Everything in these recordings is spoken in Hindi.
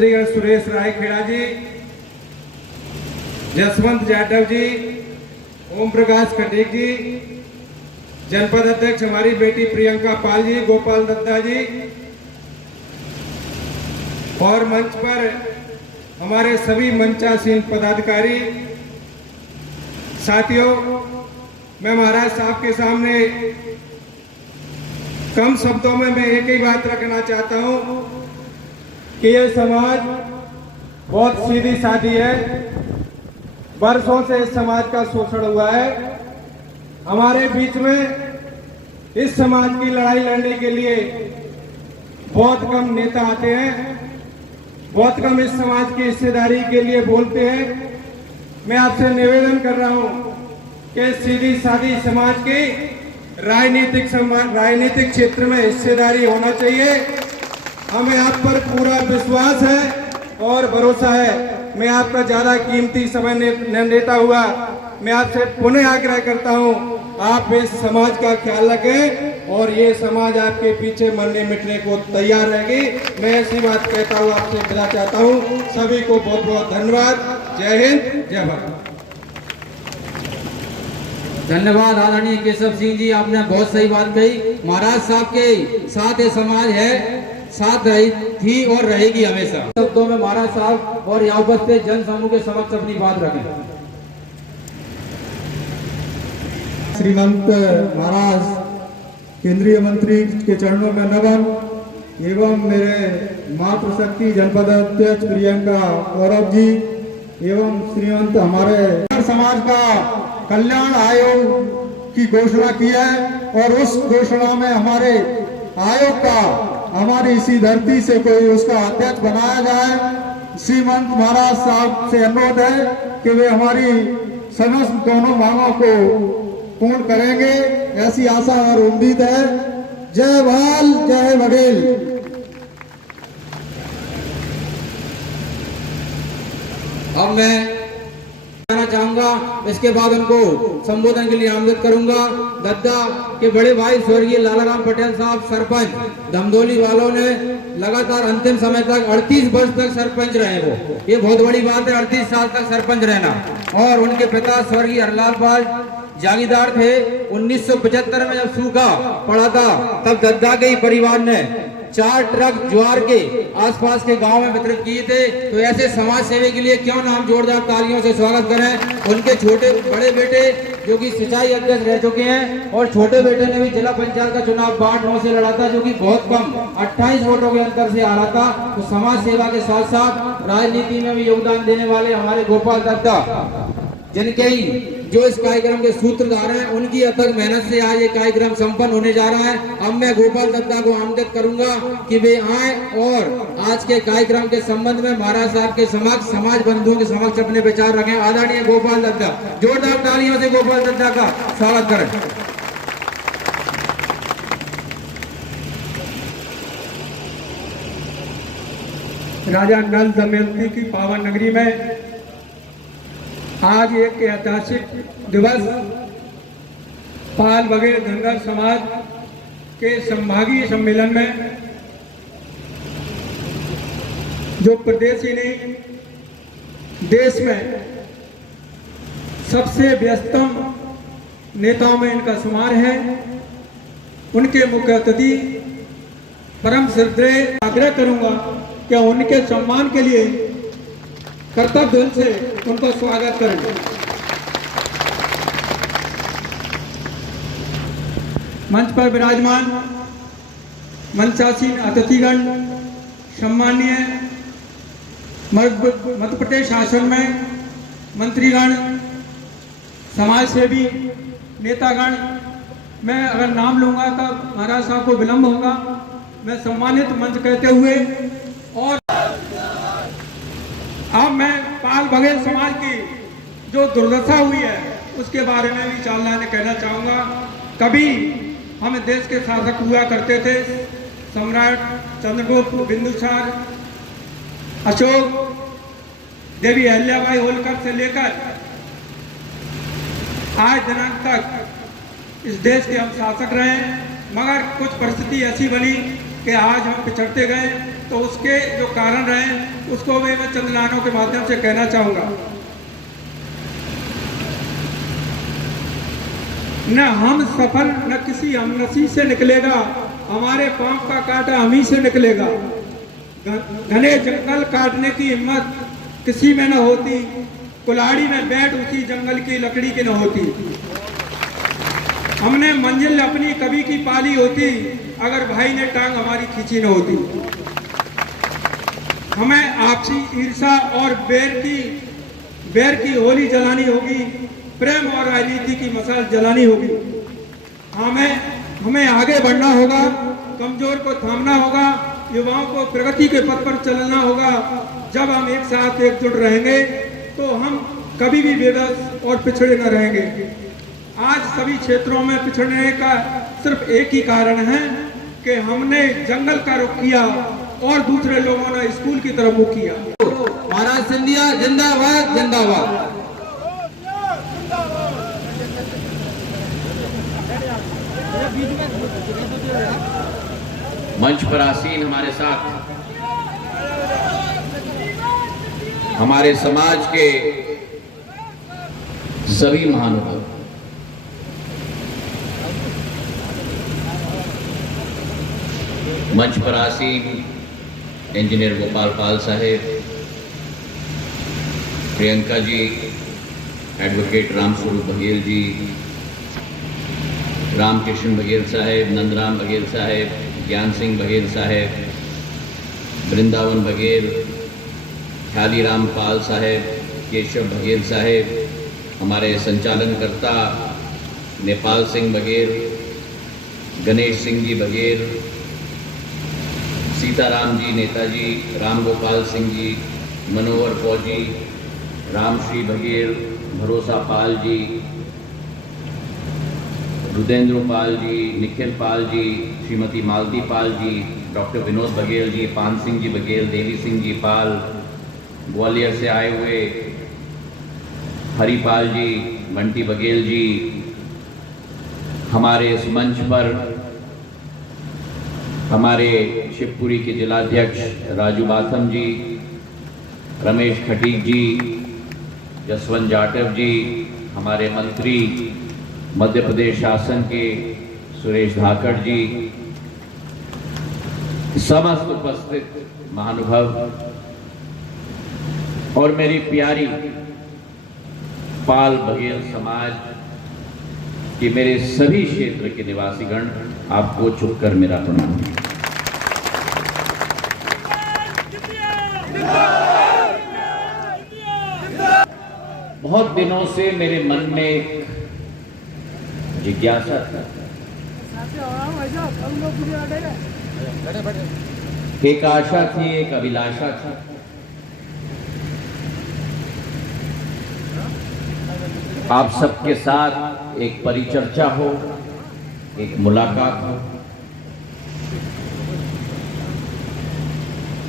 मंत्रीगण सुरेश रायखेड़ा जी, जसवंत जाटव जी, ओम प्रकाश खटीक जी, जनपद अध्यक्ष हमारी बेटी प्रियंका पाल जी, गोपाल दत्ता जी, और मंच पर हमारे सभी मंचासीन पदाधिकारी साथियों, मैं महाराज साहब के सामने कम शब्दों में मैं एक ही बात रखना चाहता हूं कि ये समाज बहुत सीधी सादी है। वर्षों से इस समाज का शोषण हुआ है। हमारे बीच में इस समाज की लड़ाई लड़ने के लिए बहुत कम नेता आते हैं, बहुत कम इस समाज की हिस्सेदारी के लिए बोलते हैं। मैं आपसे निवेदन कर रहा हूं कि सीधी सादी समाज की राजनीतिक क्षेत्र में हिस्सेदारी होना चाहिए। हमें आप पर पूरा विश्वास है और भरोसा है। मैं आपका ज्यादा कीमती समय न लेता हुआ मैं आपसे पुनः आग्रह करता हूं, आप इस समाज का ख्याल रखें और ये समाज आपके पीछे मरने मिटने को तैयार रहेगी। मैं ऐसी बात कहता हूं, आपसे विदा चाहता हूं। सभी को बहुत बहुत धन्यवाद। जय हिंद, जय भारत। धन्यवाद आदरणीय केशव सिंह जी, आपने बहुत सही बात कही। महाराज साहब के साथ ये समाज है, साथ रही थी और रहेगी हमेशा। शब्दों में महाराज साहब और यहाँ उपस्थित जन समूह के समक्ष अपनी बात रखें। श्रीमंत महाराज केंद्रीय मंत्री के चरणों में नमन एवं मेरे मातृशक्ति जनपद अध्यक्ष प्रियंका गौरव जी एवं श्रीमंत हमारे समाज का कल्याण आयोग की घोषणा की है और उस घोषणा में हमारे आयोग का हमारी इसी धरती से कोई उसका अध्यक्ष बनाया जाए। श्रीमंत महाराज साहब से अनुरोध है कि वे हमारी समस्त दोनों मांगों को पूर्ण करेंगे, ऐसी आशा और उम्मीद है। जय भाल, जय बघेल। अब मैं चाहूंगा, इसके बाद उनको संबोधन के लिए आमंत्रित करूंगा। दद्दा के बड़े भाई स्वर्गीय लालाराम पटेल साहब सरपंच धमदोली वालों ने लगातार अंतिम समय तक 38 वर्ष तक सरपंच रहे। वो ये बहुत बड़ी बात है, 38 साल तक सरपंच रहना। और उनके पिता स्वर्गीय हरलाल पाल जागीरदार थे। 1975 में जब सूखा पड़ा था तब दद्दा के ही परिवार ने 4 ट्रक ज्वार के आसपास के गांव में वितरित किए थे। तो ऐसे समाज सेवी के लिए क्यों ना हम जोरदार तालियों से स्वागत करें। उनके छोटे बड़े बेटे जो कि सिंचाई अध्यक्ष रह चुके हैं और छोटे बेटे ने भी जिला पंचायत का चुनाव 8-9 से लड़ा था, जो कि बहुत कम 28 वोटों के अंतर से आ रहा था। तो समाज सेवा के साथ साथ राजनीति में भी योगदान देने वाले हमारे गोपाल दत्ता, जिनके ही जो इस कार्यक्रम के सूत्रधार हैं, उनकी अथक मेहनत से आज ये कार्यक्रम संपन्न होने जा रहा है। अब मैं गोपाल दत्ता को आमंत्रित करूंगा कि वे आए और आज के कार्यक्रम के संबंध में महाराज साहब के समक्ष, समाज बंधुओं के समक्ष अपने विचार रखें। आदरणीय गोपाल दत्ता, जोरदार तालियों से गोपाल दत्ता का स्वागत करें। राजा नल दमयंती की पावन नगरी में आज एक ऐतिहासिक दिवस पाल बघेल धनगर समाज के संभागीय सम्मेलन में, जो प्रदेश ही नहीं देश में सबसे व्यस्तम नेताओं में इनका शुमार है, उनके मुख्य अतिथि परम श्रद्धेय आग्रह करूंगा कि उनके सम्मान के लिए कर्तव्य दिल से उनका स्वागत करें। मंच पर विराजमान मंचासीन अतिथिगण, सम्मानीय मध्य प्रदेश शासन में मंत्रीगण, समाज सेवी नेतागण, मैं अगर नाम लूंगा तो महाराज साहब को विलंब होगा। मैं सम्मानित मंच कहते हुए और अब मैं पाल बघेल समाज की जो दुर्दशा हुई है उसके बारे में भी चालना कहना चाहूँगा। कभी हम देश के शासक हुआ करते थे, सम्राट चंद्रगुप्त, बिंदुसार, अशोक, देवी अहिल्याबाई होलकर से लेकर आज दिनांक तक इस देश के हम शासक रहे, मगर कुछ परिस्थिति ऐसी बनी कि आज हम पिछड़ते गए। तो उसके जो कारण रहे उसको भी मैं चंद लाइनों के माध्यम से कहना चाहूँगा। न हम सफल न किसी हमनसी से निकलेगा, हमारे पांव का कांटा हम ही से निकलेगा। घने जंगल काटने की हिम्मत किसी में न होती, कुल्हाड़ी में बैठ उसी जंगल की लकड़ी की न होती। हमने मंजिल अपनी कभी की पाली होती, अगर भाई ने टांग हमारी खींची न होती। हमें आपसी ईर्षा और बैर की होली जलानी होगी, प्रेम और राजनीति की मशाल जलानी होगी। हमें आगे बढ़ना होगा, कमजोर को थामना होगा, युवाओं को प्रगति के पथ पर चलना होगा। जब हम एक साथ एकजुट रहेंगे तो हम कभी भी बेबस और पिछड़े न रहेंगे। आज सभी क्षेत्रों में पिछड़ने का सिर्फ एक ही कारण है कि हमने जंगल का रुख किया और दूसरे लोगों ने स्कूल की तरफ मुख किया। महाराज सिंधिया जिंदाबाद जिंदाबाद। मंच पर आसीन हमारे साथ हमारे समाज के सभी महानुभाव, मंच पर आसीन इंजीनियर गोपाल पाल साहेब, प्रियंका जी, एडवोकेट रामस्वरूप बघेल जी, रामकृष्ण बघेल साहेब, नंदराम बघेल साहेब, ज्ञान सिंह बघेल साहेब, वृंदावन बघेल, ख्याली राम पाल साहेब, केशव बघेल साहेब, हमारे संचालनकर्ता नेपाल सिंह बघेल, गणेश सिंह जी बघेल, सीताराम जी नेताजी, राम गोपाल सिंह जी, मनोहर फौजी, रामश्री बघेल, भरोसा पाल जी, रुदेंद्र पाल जी, निखिल पाल जी, श्रीमती मालती पाल जी, डॉक्टर विनोद बघेल जी, पान सिंह जी बघेल, देवी सिंह जी पाल, ग्वालियर से आए हुए हरिपाल जी, बंटी बघेल जी, हमारे इस मंच पर हमारे शिवपुरी के जिलाध्यक्ष राजू बाथम जी, रमेश खटीक जी, जसवंत जाटव जी, हमारे मंत्री मध्य प्रदेश शासन के सुरेश धाकड़ जी, समस्त उपस्थित महानुभाव और मेरी प्यारी पाल बघेल समाज के मेरे सभी क्षेत्र के निवासीगण, आपको झुककर मेरा प्रणाम। बहुत दिनों से मेरे मन में एक जिज्ञासा था, एक आशा थी, एक अभिलाषा थी। आप सबके साथ एक परिचर्चा हो, एक मुलाकात हो,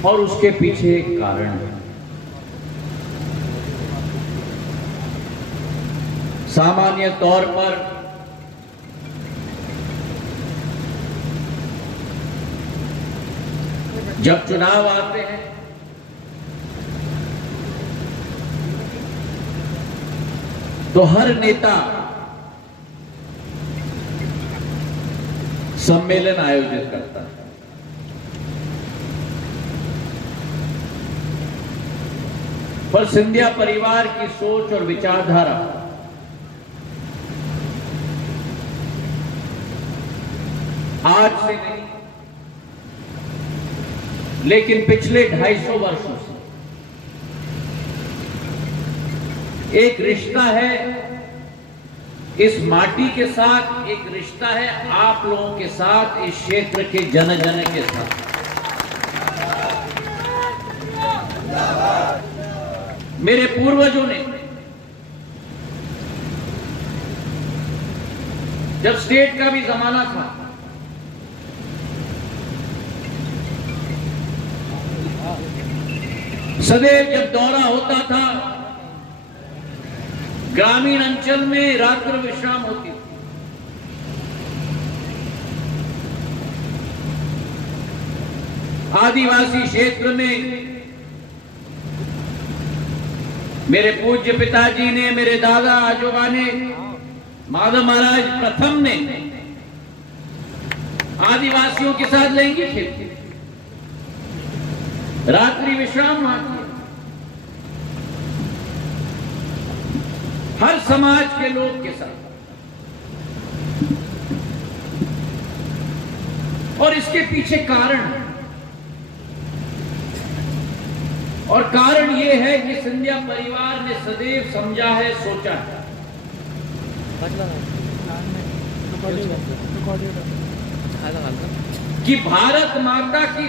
और उसके पीछे एक कारण है। सामान्य तौर पर जब चुनाव आते हैं तो हर नेता सम्मेलन आयोजित करता है। पर सिंधिया परिवार की सोच और विचारधारा आज से नहीं, लेकिन पिछले 250 वर्षों से एक रिश्ता है इस माटी के साथ, एक रिश्ता है आप लोगों के साथ, इस क्षेत्र के जन जन के साथ। मेरे पूर्वजों ने जब स्टेट का भी जमाना था, सदैव जब दौरा होता था, ग्रामीण अंचल में रात्रि विश्राम होती थी। आदिवासी क्षेत्र में मेरे पूज्य पिताजी ने, मेरे दादा आजोबा ने, माधव महाराज प्रथम ने आदिवासियों के साथ लैंगिक खेल किए, रात्रि विश्राम वहां किया। हर समाज के लोग के साथ। और इसके पीछे कारण है, और कारण यह है कि सिंधिया परिवार ने सदैव समझा है, सोचा है कि भारत माता की